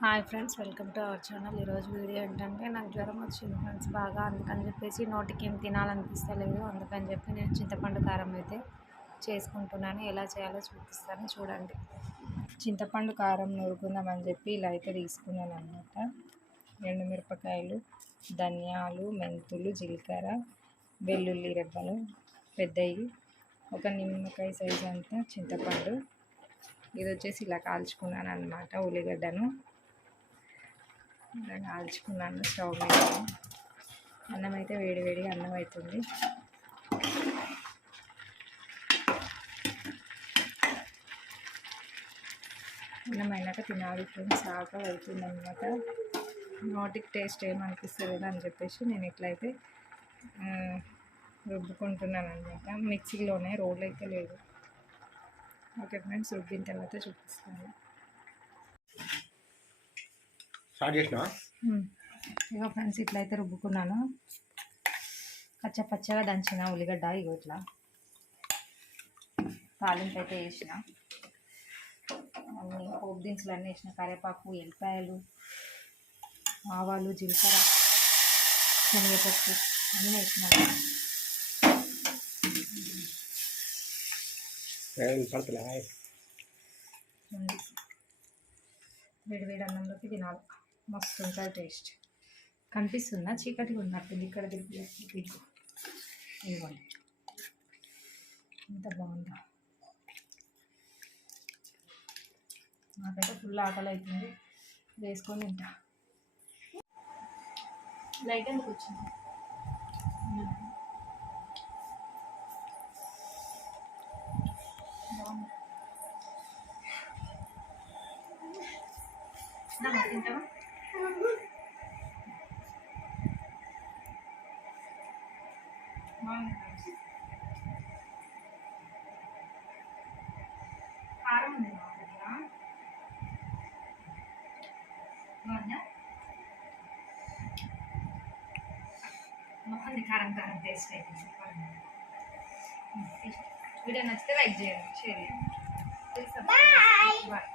Hi friends, welcome to our channel. ఈరోజు video ఏంటంటే నాకు జ్వరం వచ్చింది ఫ్రెండ్స్ బాగా. అందుకని చెప్పేసి నోటికి ఏం తినాలనిపిస్తలేదు. అందుకని చెప్పి నేను చింతపండు కారం అయితే చేసుకుంటున్నాను. ఎలా చేయాలో చూపిస్తాను, చూడండి. చింతపండు కారం నూరుకుందామని చెప్పి ఇలా అయితే తీసుకున్నాను అనమాట. ఎండుమిరపకాయలు, ధనియాలు, మెంతులు, జీలకర్ర, వెల్లుల్లి రెబ్బలు పెద్దవి, ఒక నిమ్మకాయ సైజు అంతా చింతపండు. ఇది వచ్చేసి ఇలా కాల్చుకున్నాను అనమాట. ఉల్లిగడ్డను ఇలా కాల్చుకున్నాను స్టవ్ మీద. అన్నం అయితే వేడివేడిగా అన్నం అవుతుంది. అన్నం అయినాక తినాలి ఫ్రెండ్స్. ఆకలి అవుతుంది అనమాట. నోటికి టేస్ట్ ఏమనిపిస్తుంది అని చెప్పేసి నేను ఇట్లయితే రుబ్బుకుంటున్నాను అనమాట. మిక్సీలోనే, రోల్ అయితే లేదు. ఓకే ఫ్రెండ్స్, రుబ్బిన తర్వాత చూపిస్తాను. ఇగో ఫ్రెండ్స్, ఇట్లయితే రుబ్బుకున్నాను. పచ్చగా దంచిన ఉల్లిగడ్డ ఇగో ఇట్లా తాలింపు అయితే వేసిన. అన్నీ పోపు దినుసులు అన్నీ వేసిన. కరివేపాకు, ఎల్లిపాయలు, ఆవాలు, జీలకర్ర, శనగపప్పు అన్నీ వేసిన. వేడి అన్నంలోకి తినాలి. మస్తు ఉంటుంది టేస్ట్. కనిపిస్తుందా? చీకటిగా ఉన్నట్టుంది ఇక్కడ. తిరిగి ఇవ్వండి, ఎంత బాగుందో. నాకైతే ఫుల్ ఆకలి అవుతుంది. వేసుకొని తింటా. లైట్ ఎందుకు వచ్చింది? తింటావా? కారం ఉంది బాగుంది. కారం టేస్ట్ అయితే సూపర్. వీడియో నచ్చితే లైక్ చేయండి, షేర్ చేయండి. బాయ్.